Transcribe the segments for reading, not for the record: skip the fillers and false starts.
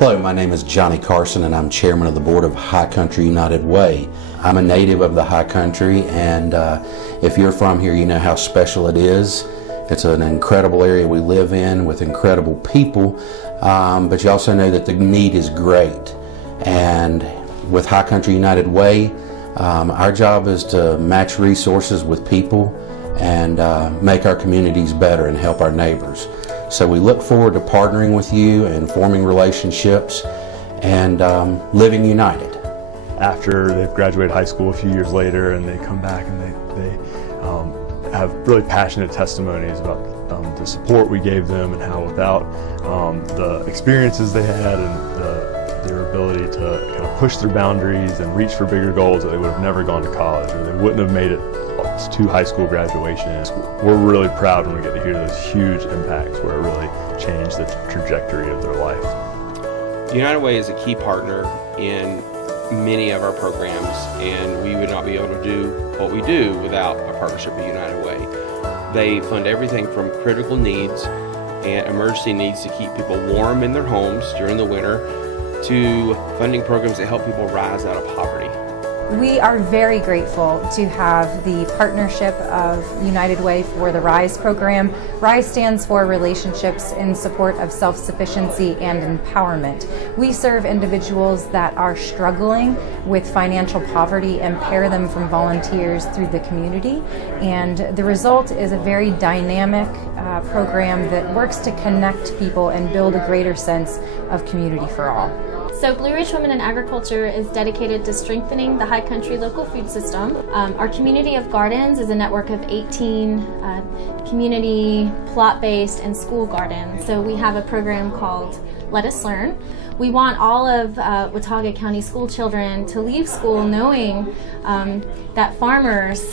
Hello, my name is Johnny Carson and I'm chairman of the board of High Country United Way. I'm a native of the High Country, and if you're from here, you know how special it is. It's an incredible area we live in with incredible people, but you also know that the need is great. And with High Country United Way, our job is to match resources with people and make our communities better and help our neighbors. So we look forward to partnering with you and forming relationships and living united. After they've graduated high school a few years later and they come back and they have really passionate testimonies about the support we gave them and how without the experiences they had and their ability to kind of push their boundaries and reach for bigger goals, that they would have never gone to college or they wouldn't have made it to high school graduation. We're really proud when we get to hear those huge impacts where it really changed the trajectory of their life. United Way is a key partner in many of our programs, and we would not be able to do what we do without a partnership with United Way. They fund everything from critical needs and emergency needs to keep people warm in their homes during the winter to funding programs that help people rise out of poverty. We are very grateful to have the partnership of United Way for the RISE program. RISE stands for Relationships in Support of Self-Sufficiency and Empowerment. We serve individuals that are struggling with financial poverty and pair them from volunteers through the community. And the result is a very dynamic program that works to connect people and build a greater sense of community for all. So Blue Ridge Women in Agriculture is dedicated to strengthening the High Country local food system. Our community of gardens is a network of 18 community, plot-based, and school gardens. So we have a program called Let Us Learn. We want all of Watauga County school children to leave school knowing that farmers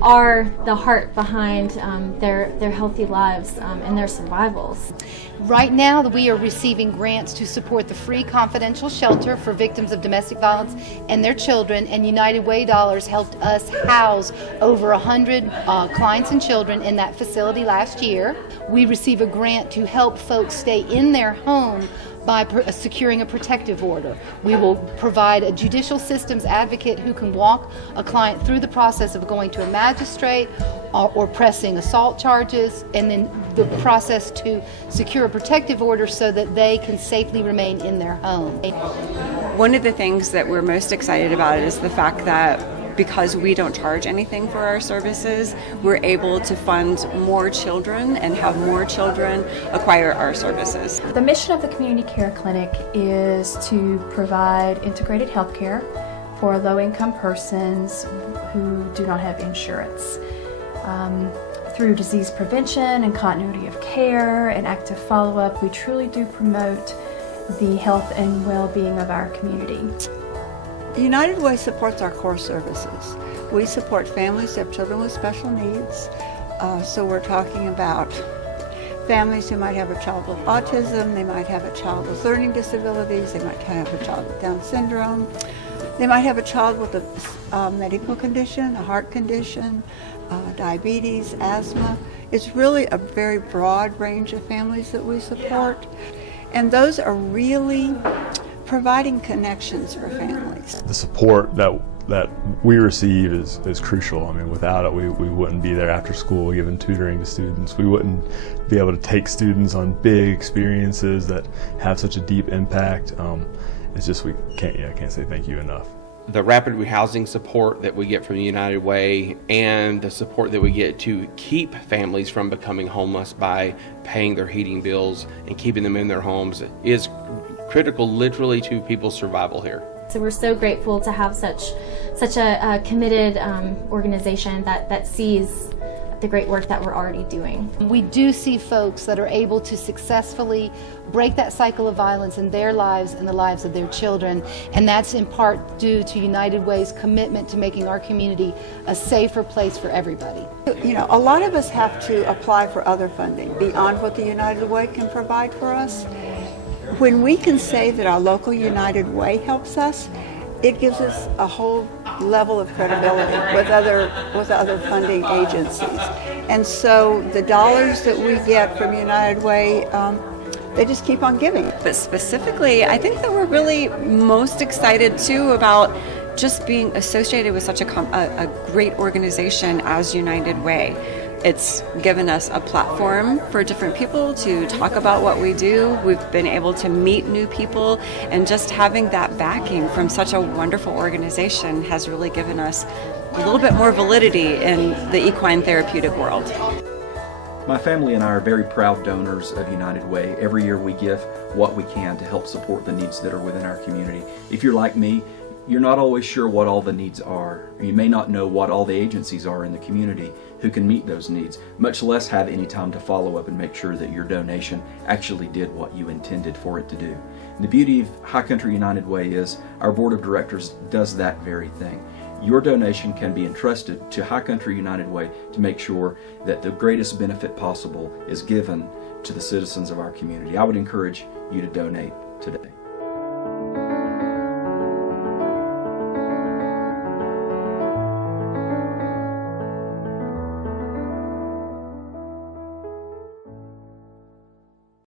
are the heart behind their healthy lives and their survivals. Right now, we are receiving grants to support the free confidential shelter for victims of domestic violence and their children, and United Way dollars helped us house over 100 clients and children in that facility last year. We receive a grant to help folks stay in their home by securing a protective order. We will provide a judicial systems advocate who can walk a client through the process of going to a magistrate or pressing assault charges, and then the process to secure a protective order so that they can safely remain in their home. One of the things that we're most excited about is the fact that because we don't charge anything for our services, we're able to fund more children and have more children acquire our services. The mission of the Community Care Clinic is to provide integrated health care for low-income persons who do not have insurance. Through disease prevention and continuity of care and active follow-up, we truly do promote the health and well-being of our community. United Way supports our core services. We support families that have children with special needs. So we're talking about families who might have a child with autism, they might have a child with learning disabilities, they might have a child with Down syndrome, they might have a child with a medical condition, a heart condition, diabetes, asthma. It's really a very broad range of families that we support. And those are really providing connections for families. The support that we receive is crucial. I mean, without it, we wouldn't be there after school giving tutoring to students. We wouldn't be able to take students on big experiences that have such a deep impact. It's just I can't say thank you enough. The rapid rehousing support that we get from the United Way and the support that we get to keep families from becoming homeless by paying their heating bills and keeping them in their homes is critical literally to people's survival here. So we're so grateful to have such a committed organization that sees the great work that we're already doing. We do see folks that are able to successfully break that cycle of violence in their lives and the lives of their children, and that's in part due to United Way's commitment to making our community a safer place for everybody. You know, a lot of us have to apply for other funding beyond what the United Way can provide for us. When we can say that our local United Way helps us, it gives us a whole level of credibility with other funding agencies. And so the dollars that we get from United Way they just keep on giving. But specifically, I think that we're really most excited too about just being associated with such a great organization as United Way. It's given us a platform for different people to talk about what we do. We've been able to meet new people, and just having that backing from such a wonderful organization has really given us a little bit more validity in the equine therapeutic world. My family and I are very proud donors of United Way. Every year we give what we can to help support the needs that are within our community. If you're like me, you're not always sure what all the needs are. You may not know what all the agencies are in the community who can meet those needs, much less have any time to follow up and make sure that your donation actually did what you intended for it to do. And the beauty of High Country United Way is our board of directors does that very thing. Your donation can be entrusted to High Country United Way to make sure that the greatest benefit possible is given to the citizens of our community. I would encourage you to donate today.